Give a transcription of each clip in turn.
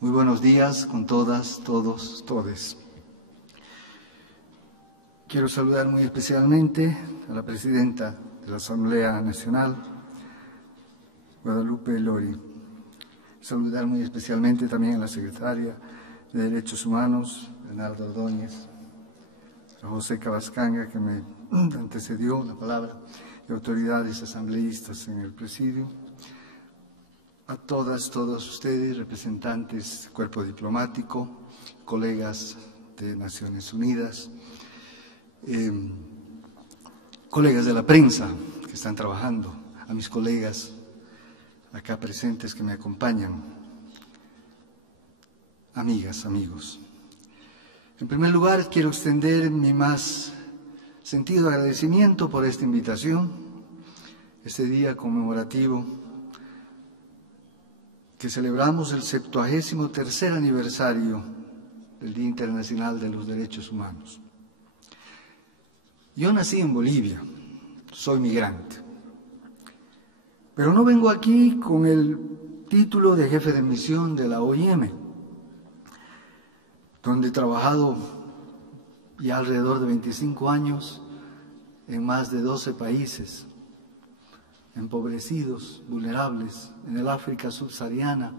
Muy buenos días con todas, todos, todes. Quiero saludar muy especialmente a la presidenta de la Asamblea Nacional, Guadalupe Lori. Saludar muy especialmente también a la secretaria de Derechos Humanos, Leonardo Ordóñez, a José Cabascanga, que me antecedió la palabra, y autoridades asambleístas en el presidio. A todas, todos ustedes, representantes del cuerpo diplomático, colegas de Naciones Unidas, colegas de la prensa que están trabajando, a mis colegas acá presentes que me acompañan, amigas, amigos. En primer lugar, quiero extender mi más sentido agradecimiento por esta invitación, este día conmemorativo que celebramos el 73º aniversario del Día Internacional de los Derechos Humanos. Yo nací en Bolivia, soy migrante, pero no vengo aquí con el título de jefe de misión de la OIM, donde he trabajado ya alrededor de 25 años en más de 12 países, empobrecidos, vulnerables, en el África subsahariana,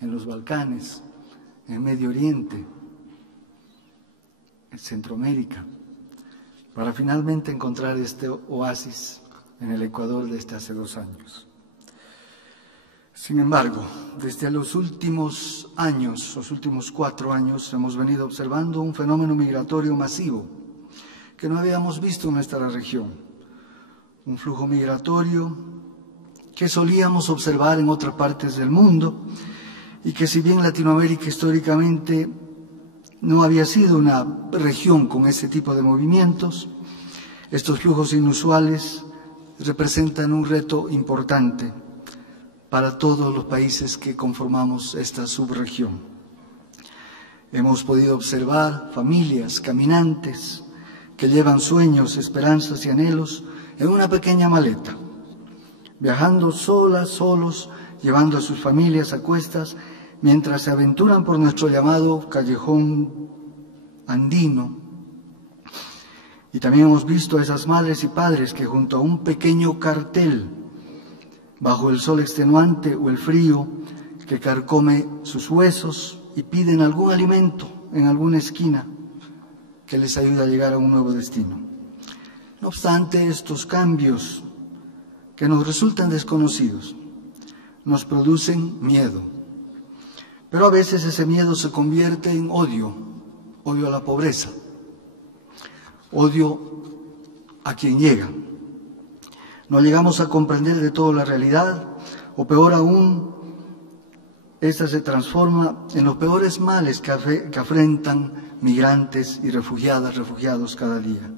en los Balcanes, en Medio Oriente, en Centroamérica, para finalmente encontrar este oasis en el Ecuador desde hace 2 años. Sin embargo, desde los últimos años, los últimos 4 años, hemos venido observando un fenómeno migratorio masivo que no habíamos visto en nuestra región. Un flujo migratorio que solíamos observar en otras partes del mundo y que, si bien Latinoamérica históricamente no había sido una región con ese tipo de movimientos, estos flujos inusuales representan un reto importante para todos los países que conformamos esta subregión. Hemos podido observar familias caminantes que llevan sueños, esperanzas y anhelos en una pequeña maleta, viajando solas, solos, llevando a sus familias a cuestas, mientras se aventuran por nuestro llamado callejón andino. Y también hemos visto a esas madres y padres que, junto a un pequeño cartel, bajo el sol extenuante o el frío que carcome sus huesos, y piden algún alimento en alguna esquina que les ayude a llegar a un nuevo destino. No obstante, estos cambios que nos resultan desconocidos nos producen miedo, pero a veces ese miedo se convierte en odio, odio a la pobreza, odio a quien llega. No llegamos a comprender de todo la realidad, o peor aún, esta se transforma en los peores males que afrentan migrantes y refugiados cada día: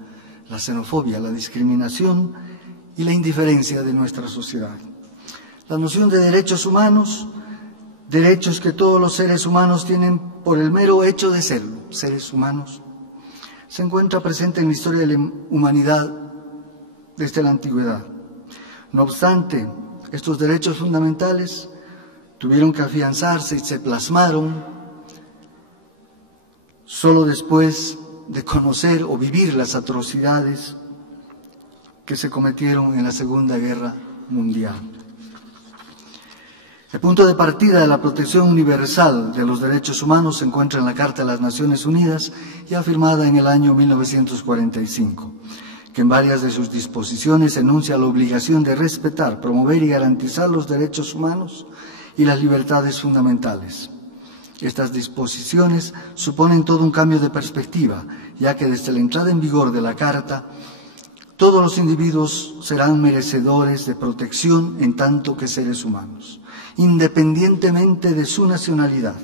la xenofobia, la discriminación y la indiferencia de nuestra sociedad. La noción de derechos humanos, derechos que todos los seres humanos tienen por el mero hecho de serlo, seres humanos, se encuentra presente en la historia de la humanidad desde la antigüedad. No obstante, estos derechos fundamentales tuvieron que afianzarse y se plasmaron solo después de conocer o vivir las atrocidades que se cometieron en la Segunda Guerra Mundial. El punto de partida de la protección universal de los derechos humanos se encuentra en la Carta de las Naciones Unidas, ya firmada en el año 1945, que en varias de sus disposiciones enuncia la obligación de respetar, promover y garantizar los derechos humanos y las libertades fundamentales. Estas disposiciones suponen todo un cambio de perspectiva, ya que desde la entrada en vigor de la Carta, todos los individuos serán merecedores de protección en tanto que seres humanos, independientemente de su nacionalidad.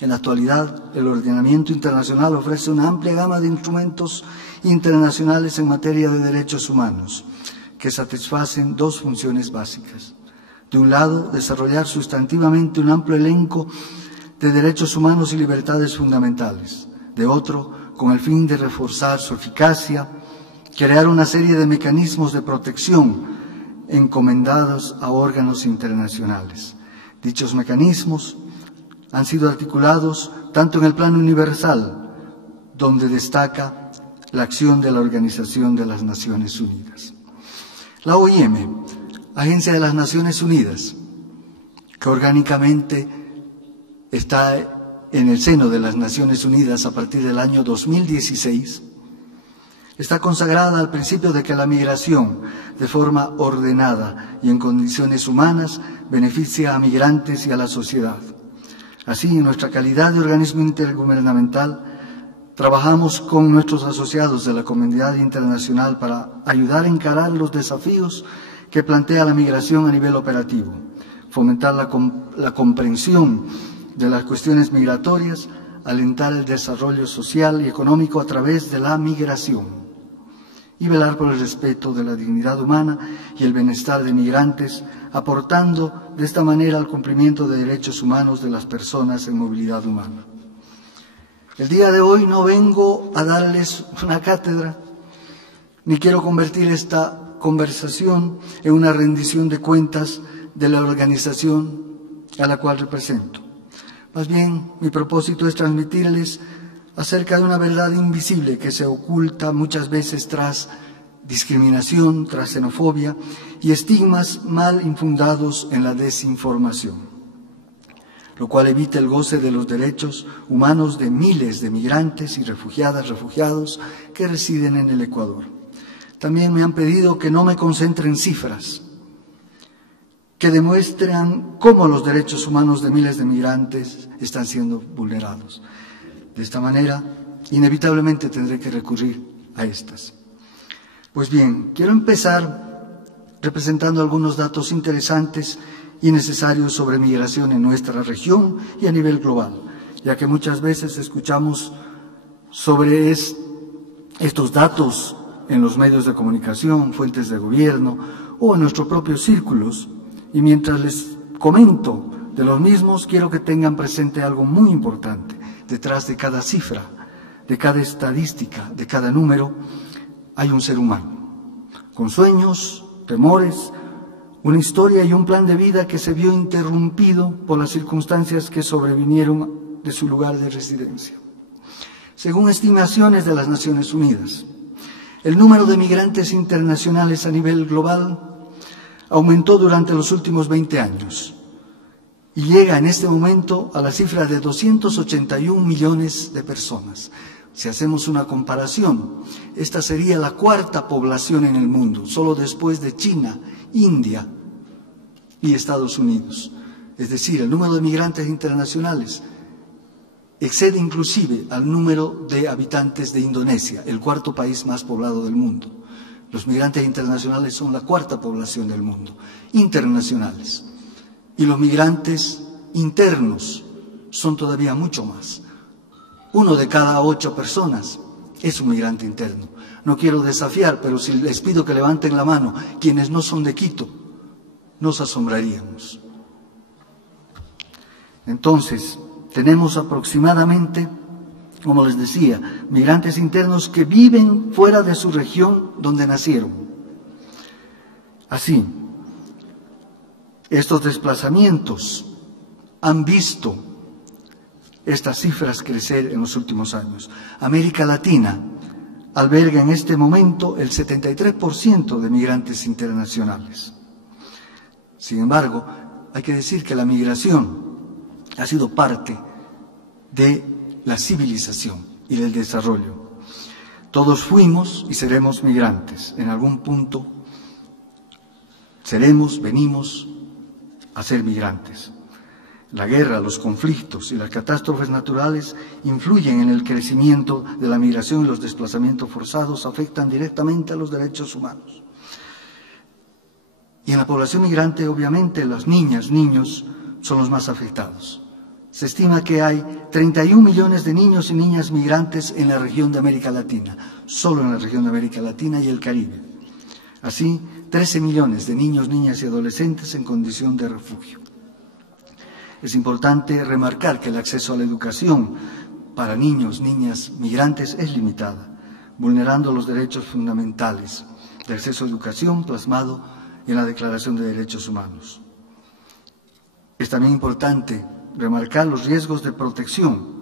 En la actualidad, el ordenamiento internacional ofrece una amplia gama de instrumentos internacionales en materia de derechos humanos, que satisfacen 2 funciones básicas. De un lado, desarrollar sustantivamente un amplio elenco de derechos humanos y libertades fundamentales. De otro, con el fin de reforzar su eficacia, crear una serie de mecanismos de protección encomendados a órganos internacionales. Dichos mecanismos han sido articulados tanto en el plano universal, donde destaca la acción de la Organización de las Naciones Unidas. La OIM, Agencia de las Naciones Unidas, que orgánicamente está en el seno de las Naciones Unidas a partir del año 2016, está consagrada al principio de que la migración, de forma ordenada y en condiciones humanas, beneficia a migrantes y a la sociedad. Así, en nuestra calidad de organismo intergubernamental, trabajamos con nuestros asociados de la comunidad internacional para ayudar a encarar los desafíos que plantea la migración a nivel operativo, fomentar la comprensión de las cuestiones migratorias, alentar el desarrollo social y económico a través de la migración y velar por el respeto de la dignidad humana y el bienestar de migrantes, aportando de esta manera al cumplimiento de derechos humanos de las personas en movilidad humana. El día de hoy no vengo a darles una cátedra, ni quiero convertir esta conversación en una rendición de cuentas de la organización a la cual represento. Más bien, mi propósito es transmitirles acerca de una verdad invisible que se oculta muchas veces tras discriminación, tras xenofobia y estigmas mal infundados en la desinformación, lo cual evita el goce de los derechos humanos de miles de migrantes y refugiados que residen en el Ecuador. También me han pedido que no me concentre en cifras que demuestran cómo los derechos humanos de miles de migrantes están siendo vulnerados. De esta manera, inevitablemente tendré que recurrir a estas. Pues bien, quiero empezar representando algunos datos interesantes y necesarios sobre migración en nuestra región y a nivel global, ya que muchas veces escuchamos sobre estos datos en los medios de comunicación, fuentes de gobierno o en nuestros propios círculos, y mientras les comento de los mismos, quiero que tengan presente algo muy importante. Detrás de cada cifra, de cada estadística, de cada número, hay un ser humano, con sueños, temores, una historia y un plan de vida que se vio interrumpido por las circunstancias que sobrevinieron de su lugar de residencia. Según estimaciones de las Naciones Unidas, el número de migrantes internacionales a nivel global aumentó durante los últimos 20 años y llega en este momento a la cifra de 281 millones de personas. Si hacemos una comparación, esta sería la cuarta población en el mundo, solo después de China, India y Estados Unidos. Es decir, el número de migrantes internacionales excede inclusive al número de habitantes de Indonesia, el cuarto país más poblado del mundo. Los migrantes internacionales son la cuarta población del mundo, internacionales. Y los migrantes internos son todavía mucho más. 1 de cada 8 personas es un migrante interno. No quiero desafiar, pero si les pido que levanten la mano quienes no son de Quito, nos asombraríamos. Entonces, tenemos aproximadamente, como les decía, migrantes internos que viven fuera de su región donde nacieron. Así, estos desplazamientos han visto estas cifras crecer en los últimos años. América Latina alberga en este momento el 73% de migrantes internacionales. Sin embargo, hay que decir que la migración ha sido parte de la civilización y del desarrollo. Todos fuimos y seremos migrantes. En algún punto venimos a ser migrantes. La guerra, los conflictos y las catástrofes naturales influyen en el crecimiento de la migración y los desplazamientos forzados afectan directamente a los derechos humanos. Y en la población migrante, obviamente, las niñas, niños son los más afectados. Se estima que hay 31 millones de niños y niñas migrantes en la región de América Latina, solo en la región de América Latina y el Caribe. Así, 13 millones de niños, niñas y adolescentes en condición de refugio. Es importante remarcar que el acceso a la educación para niños, niñas, migrantes es limitada, vulnerando los derechos fundamentales de acceso a educación plasmado en la Declaración de Derechos Humanos. Es también importante remarcar los riesgos de protección,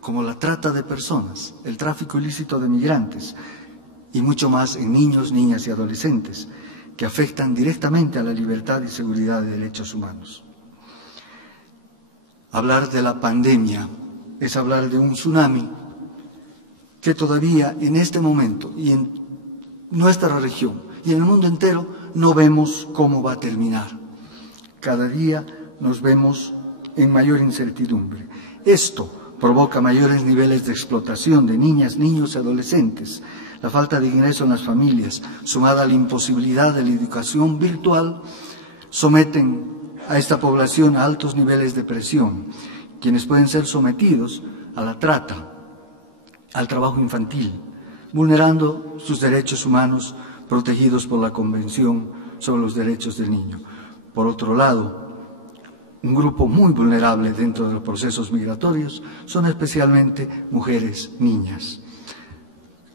como la trata de personas, el tráfico ilícito de migrantes y mucho más en niños, niñas y adolescentes, que afectan directamente a la libertad y seguridad de derechos humanos. Hablar de la pandemia es hablar de un tsunami que todavía en este momento y en nuestra región y en el mundo entero no vemos cómo va a terminar. Cada día nos vemos en mayor incertidumbre. Esto provoca mayores niveles de explotación de niñas, niños y adolescentes. La falta de ingreso en las familias, sumada a la imposibilidad de la educación virtual, someten a esta población a altos niveles de presión, quienes pueden ser sometidos a la trata, al trabajo infantil, vulnerando sus derechos humanos protegidos por la Convención sobre los Derechos del Niño. Por otro lado, un grupo muy vulnerable dentro de los procesos migratorios son especialmente mujeres, niñas.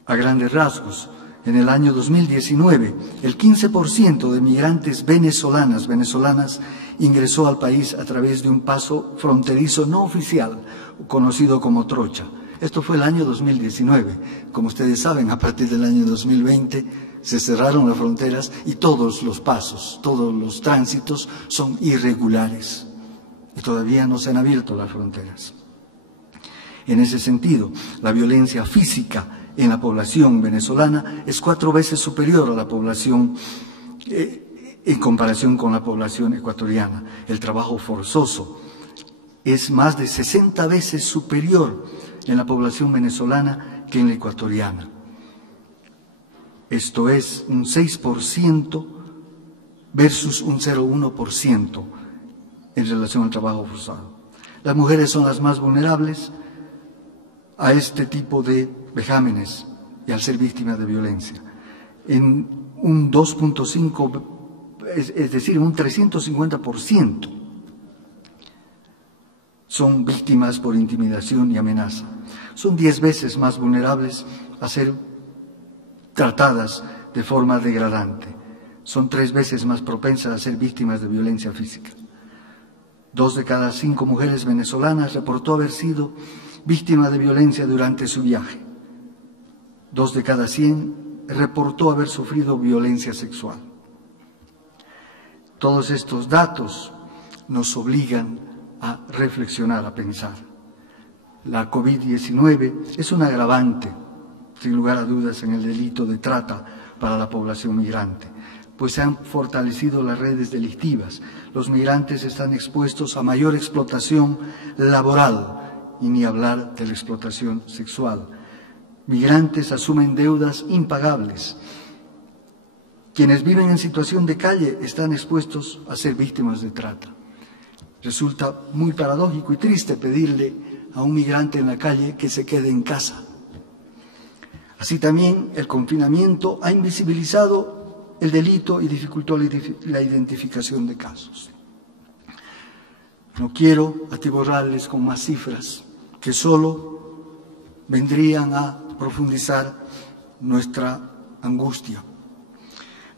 A grandes rasgos, en el año 2019, el 15% de migrantes venezolanas ingresó al país a través de un paso fronterizo no oficial, conocido como trocha. Esto fue el año 2019. Como ustedes saben, a partir del año 2020 se cerraron las fronteras y todos los pasos, todos los tránsitos son irregulares. Y todavía no se han abierto las fronteras. En ese sentido, la violencia física en la población venezolana es 4 veces superior a la población en comparación con la población ecuatoriana. El trabajo forzoso es más de 60 veces superior en la población venezolana que en la ecuatoriana. Esto es un 6% versus un 0,1% en relación al trabajo forzado. Las mujeres son las más vulnerables a este tipo de vejámenes y al ser víctimas de violencia. En un 2,5%, es decir, un 350%, son víctimas por intimidación y amenaza. Son 10 veces más vulnerables a ser tratadas de forma degradante. Son 3 veces más propensas a ser víctimas de violencia física. 2 de cada 5 mujeres venezolanas reportó haber sido víctima de violencia durante su viaje. 2 de cada 100 reportó haber sufrido violencia sexual. Todos estos datos nos obligan a reflexionar, a pensar. La COVID-19 es un agravante, sin lugar a dudas, en el delito de trata para la población migrante, pues se han fortalecido las redes delictivas. Los migrantes están expuestos a mayor explotación laboral, y ni hablar de la explotación sexual. Migrantes asumen deudas impagables. Quienes viven en situación de calle están expuestos a ser víctimas de trata. Resulta muy paradójico y triste pedirle a un migrante en la calle que se quede en casa. Así también el confinamiento ha invisibilizado el delito y dificultó la identificación de casos. No quiero atiborrarles con más cifras que solo vendrían a profundizar nuestra angustia.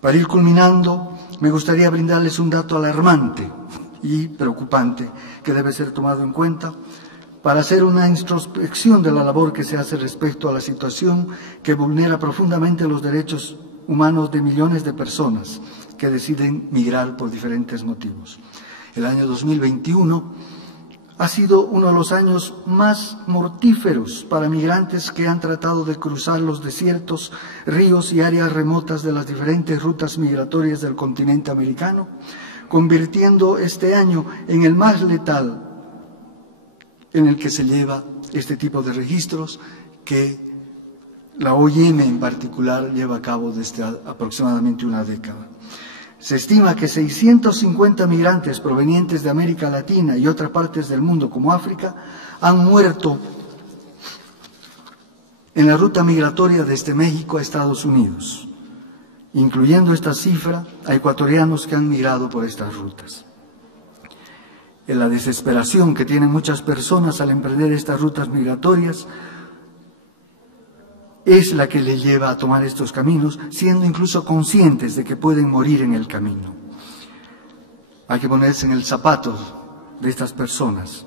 Para ir culminando, me gustaría brindarles un dato alarmante y preocupante que debe ser tomado en cuenta para hacer una introspección de la labor que se hace respecto a la situación que vulnera profundamente los derechos humanos de millones de personas que deciden migrar por diferentes motivos. El año 2021 ha sido uno de los años más mortíferos para migrantes que han tratado de cruzar los desiertos, ríos y áreas remotas de las diferentes rutas migratorias del continente americano, convirtiendo este año en el más letal en el que se lleva este tipo de registros que la OIM en particular lleva a cabo desde aproximadamente una década. Se estima que 650 migrantes provenientes de América Latina y otras partes del mundo como África han muerto en la ruta migratoria desde México a Estados Unidos, incluyendo esta cifra a ecuatorianos que han migrado por estas rutas. En la desesperación que tienen muchas personas al emprender estas rutas migratorias es la que les lleva a tomar estos caminos, siendo incluso conscientes de que pueden morir en el camino. Hay que ponerse en el zapato de estas personas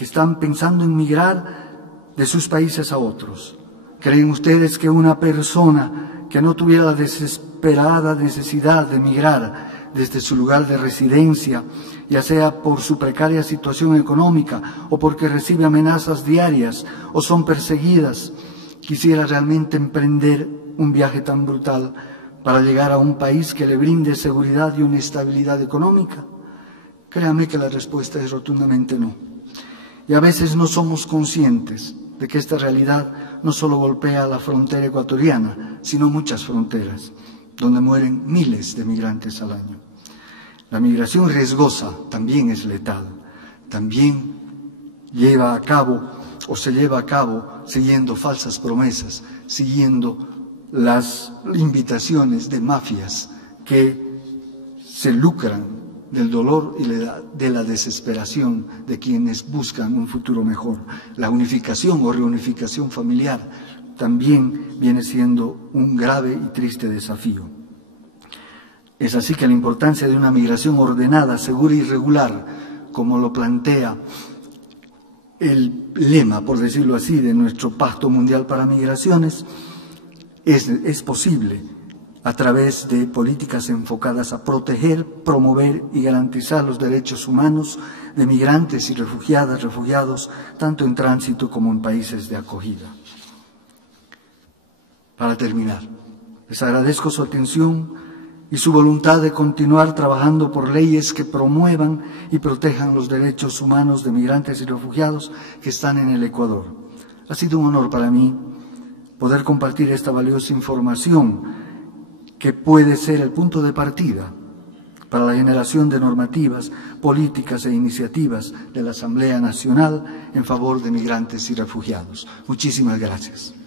que están pensando en migrar de sus países a otros. ¿Creen ustedes que una persona que no tuviera la desesperada necesidad de migrar desde su lugar de residencia, ya sea por su precaria situación económica o porque recibe amenazas diarias o son perseguidas, quisiera realmente emprender un viaje tan brutal para llegar a un país que le brinde seguridad y una estabilidad económica? Créame que la respuesta es rotundamente no. Y a veces no somos conscientes de que esta realidad no solo golpea la frontera ecuatoriana, sino muchas fronteras, donde mueren miles de migrantes al año. La migración riesgosa también es letal, también lleva a cabo o se lleva a cabo siguiendo falsas promesas, siguiendo las invitaciones de mafias que se lucran del dolor y de la desesperación de quienes buscan un futuro mejor. La unificación o reunificación familiar también viene siendo un grave y triste desafío. Es así que la importancia de una migración ordenada, segura y regular, como lo plantea el lema, por decirlo así, de nuestro Pacto Mundial para Migraciones, es posible a través de políticas enfocadas a proteger, promover y garantizar los derechos humanos de migrantes y refugiadas, refugiados, tanto en tránsito como en países de acogida. Para terminar, les agradezco su atención y su voluntad de continuar trabajando por leyes que promuevan y protejan los derechos humanos de migrantes y refugiados que están en el Ecuador. Ha sido un honor para mí poder compartir esta valiosa información que puede ser el punto de partida para la generación de normativas, políticas e iniciativas de la Asamblea Nacional en favor de migrantes y refugiados. Muchísimas gracias.